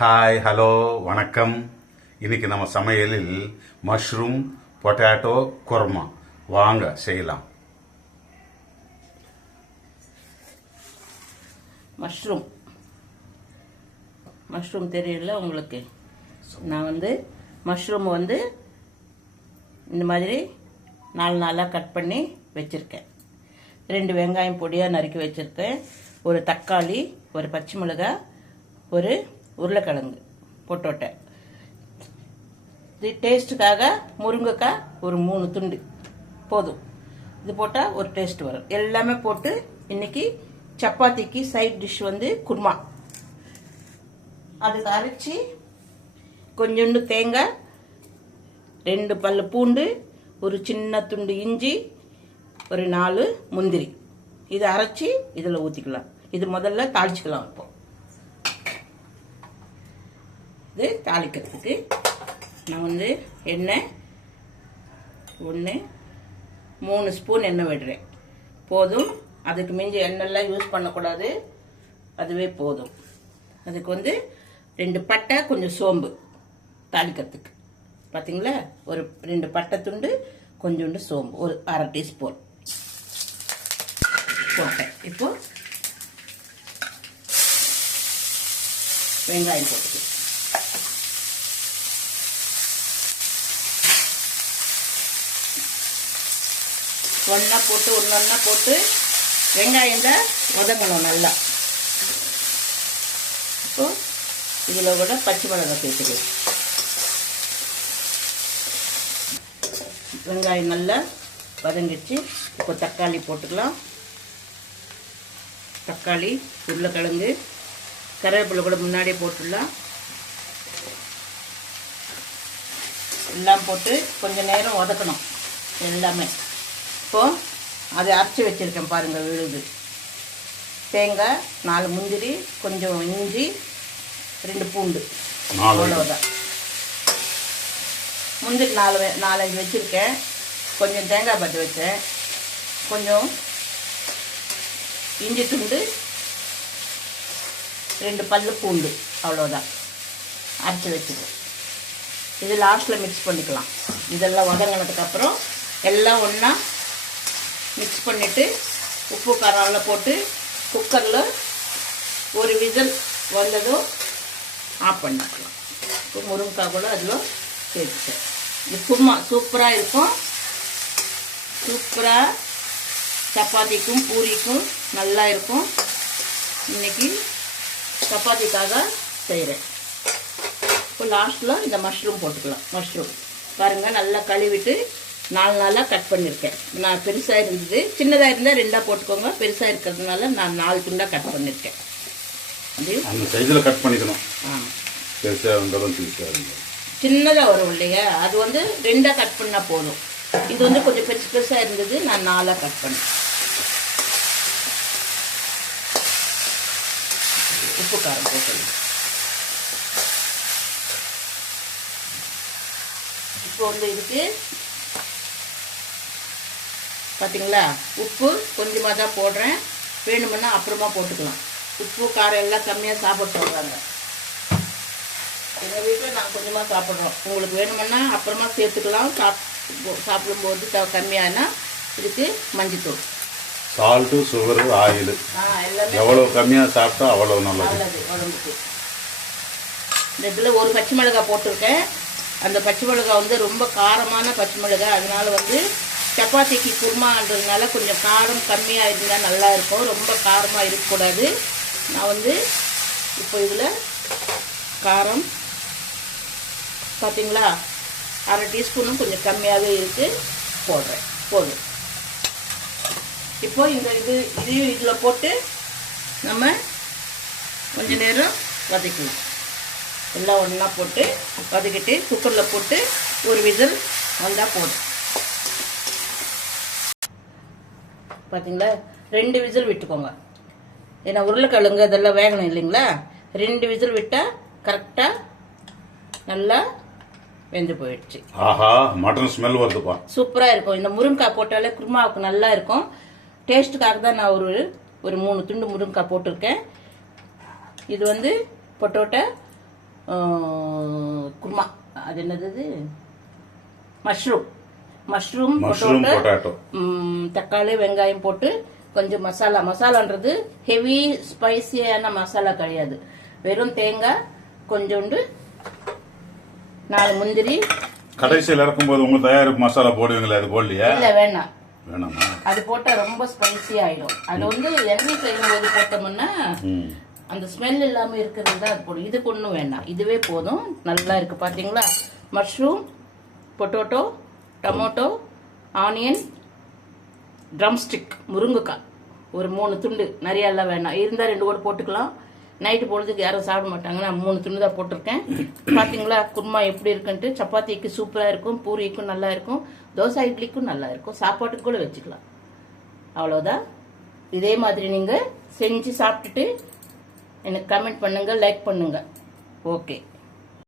Hi hello வணக்கம். இன்னைக்கு நம்ம சமையலில் மஷ்ரூம் பொட்டேட்டோ குருமா வாங்க செய்யலாம். மஷ்ரூம் தெரியல உங்களுக்கு. நான் மஷ்ரூம் இந்த மாதிரி 4 நாளாக கட் பண்ணி வச்சுருக்கேன். 2 வெங்காயம் பொடியாக நறுக்கி வச்சுருக்கேன். ஒரு தக்காளி, ஒரு பச்சை மிளகாய், ஒரு உருளைக்கிழங்கு பொட்டோட்டை. இது டேஸ்ட்டுக்காக முருங்கைக்காய் ஒரு 3 துண்டு போதும். இது போட்டால் ஒரு டேஸ்ட் வரும். எல்லாமே போட்டு இன்னைக்கு சப்பாத்திக்கு சைட் டிஷ் குருமா. அதுக்கு அரைச்சி கொஞ்சோண்டு தேங்காய், 2 பல்லு பூண்டு, ஒரு சின்ன துண்டு இஞ்சி, ஒரு 4 முந்திரி, இதை அரைச்சி இதில் ஊற்றிக்கலாம். இது முதல்ல தாளிச்சிக்கலாம். இப்போ இது தாளிக்கிறதுக்கு நான் எண்ணெய் 3 ஸ்பூன் எண்ணெய் விடுறேன். போதும். அதுக்கு மிஞ்சி எண்ணெய்லாம் யூஸ் பண்ணக்கூடாது. அதுவே போதும். அதுக்கு 2 பட்டை, கொஞ்சம் சோம்பு தாளிக்கிறதுக்கு. பார்த்தீங்களா, ஒரு 2 பட்டை துண்டு, கொஞ்சோண்டு சோம்பு, ஒரு அரை டீஸ்பூன் போட்டேன். இப்போ வெங்காயம் போட்டுக்கலாம். ஒன்றா போட்டு வெங்காயம் தான் உதங்கணும் நல்லா. இப்போ இதில் கூட பச்சை மிளகாய் சேர்த்துக்கலாம். வெங்காயம் நல்லா வதங்கிடுச்சு. இப்போ தக்காளி போட்டுக்கலாம். தக்காளி, உருளைக்கிழங்கு, கருவேப்பிலை கூட முன்னாடியே போட்டுடலாம். எல்லாம் போட்டு கொஞ்சம் நேரம் வதக்கணும் எல்லாமே. இப்போது அதை அரைச்சி வச்சுருக்கேன் பாருங்கள், விழுது. தேங்காய், 4 முந்திரி, கொஞ்சம் இஞ்சி, 2 பூண்டு, அவ்வளோதான். முந்திரி 4-5 வச்சுருக்கேன். கொஞ்சம் தேங்காய் பற்ற வச்சேன். கொஞ்சம் இஞ்சி துண்டு, 2 பல்லு பூண்டு, அவ்வளோதான் அரைச்சி வச்சுருக்கேன். இது லாஸ்ட்டில் மிக்ஸ் பண்ணிக்கலாம். இதெல்லாம் வதங்கினதுக்கப்புறம் எல்லாம் ஒன்றா மிக்ஸ் பண்ணிவிட்டு உப்பு காரம் போட்டு குக்கரில் ஒரு விசில் வந்ததும் ஆஃப் பண்ணிக்கலாம். இப்போ முருங்கைக்காய் கூட அதில் சேர்த்துட்டேன். இது குருமா சூப்பராக இருக்கும். சூப்பராக சப்பாத்திக்கும் பூரிக்கும் நல்லா இருக்கும். இன்றைக்கி சப்பாத்திக்காக செய்கிறேன். இப்போ லாஸ்ட்டில் இந்த மஷ்ரூம் போட்டுக்கலாம். மஷ்ரூம் பாருங்கள், நல்லா கழுவிட்டு 4 நாளாக கட் பண்ணியிருக்கேன். நான் பெருசாக இருந்தது, சின்னதாக இருந்தால் 2ஆக போட்டுக்கோங்க. பெருசாக இருக்கிறதுனால நான் 4 துண்டாக கட் பண்ணியிருக்கேன். அந்த சைஸில் கட் பண்ணிக்கணும். பெருசாக இருந்தாலும் சின்னதாக வரும் இல்லையா, அது 2ஆக கட் பண்ணால் போதும். இது கொஞ்சம் பெருசாக இருந்தது, நான் 4ஆக கட் பண்ணேன். உப்பு காரம் போட்டுக்கலாம். இப்போ இதுக்கு பார்த்தீங்களா, உப்பு கொஞ்சமாக தான் போடுறேன். வேணுமுன்னா அப்புறமா போட்டுக்கலாம். உப்பு காரம் எல்லாம் கம்மியாக சாப்பிட சொல்கிறாங்க. எங்கள் வீட்டில் நாங்கள் கொஞ்சமாக சாப்பிட்றோம். உங்களுக்கு வேணுமுன்னா அப்புறமா சேர்த்துக்கலாம். சாப்பிடும்போது கம்மியானா இதுக்கு மஞ்சத்தூள், சால்ட்டு, சுகரு, ஆயில் எல்லாமே எவ்வளோ கம்மியாக சாப்பிட்டா அவ்வளோ நல்லது உடம்புக்கு. இந்த இதில் ஒரு பச்சை மிளகாய் போட்டிருக்கேன். அந்த பச்சை மிளகாய் ரொம்ப காரமான பச்சை மிளகாய். அதனால சப்பாத்திக்கு குருமான்றதுனால கொஞ்சம் காரம் கம்மியாக இருந்தால் நல்லா இருக்கும். ரொம்ப காரமாக இருக்கக்கூடாது. நான் இப்போ இதில் காரம் பார்த்தீங்களா, அரை டீஸ்பூனும் கொஞ்சம் கம்மியாகவே இருக்குது, போடுறேன். போதும். இப்போ இதையும் இதில் போட்டு நம்ம கொஞ்ச நேரம் வதக்கலாம். எல்லாம் ஒன்றா போட்டு வதக்கிட்டு குக்கரில் போட்டு ஒரு விசில் வந்தால் போதும். பார்த்தீங்களா, 2 விசில் விட்டுக்கோங்க. ஏன்னா உருளைக்கிழங்கு அதெல்லாம் வேகணும் இல்லைங்களா. 2 விசில் விட்டால் கரெக்டாக நல்லா வெந்து போயிடுச்சு. ஆஹா, மட்டன் ஸ்மெல் வருதுப்பா. சூப்பராக இருக்கும். இந்த முருங்கைக்காய் போட்டாலே குருமாவுக்கு நல்லா இருக்கும். டேஸ்ட்டுக்காக தான் நான் ஒரு 3 துண்டு முருங்கைக்காய் போட்டிருக்கேன். இது பொட்டோட்டோ குருமா, அது என்னது, மஷ்ரூம் பொட்டாட்டோ, தக்காளி வெங்காயம் போட்டு கொஞ்சம் மசாலான்றது ஹெவி ஸ்பைசியான மசாலா கிடையாது. வெறும் தேங்காய், கொஞ்சோண்டு 4 முந்திரி. கடைசியில் இறக்கும்போது உங்க தயாரிப்பு மசாலா போடுவீங்களா? அது போடலையா? இல்ல, வேணாமா. அது போட்டா ரொம்ப ஸ்பைசி ஆயிடும். அது வந்து எண்ணெய் செய்யும் போது போட்டோம்னா அந்த ஸ்மெல் இல்லாம இருக்கிறது தான் அது போடும். இதுக்கு ஒன்றும் வேண்டாம், இதுவே போதும். நல்லா இருக்கு பாத்தீங்களா? Mushroom, potato, tomato, onion, drumstick, முருங்கைக்காய் ஒரு 3 துண்டு, நிறைய எல்லாம் வேண்டாம். இருந்தா 2 கூட போட்டுக்கலாம். நைட்டு பொழுதுக்கு யாரும் சாப்பிட மாட்டாங்க. நான் 3 துண்டு தான் போட்டிருக்கேன். பாத்தீங்களா குருமா எப்படி இருக்குன்ட்டு? சப்பாத்திக்கு சூப்பரா இருக்கும், பூரிக்கும் நல்லா இருக்கும், தோசை இட்லிக்கும் நல்லா இருக்கும், சாப்பாட்டுக்கு கூட வச்சுக்கலாம். அவ்வளோதான். இதே மாதிரி நீங்க செஞ்சு சாப்பிட்டுட்டு எனக்கு கமெண்ட் பண்ணுங்க, லைக் பண்ணுங்க. ஓகே.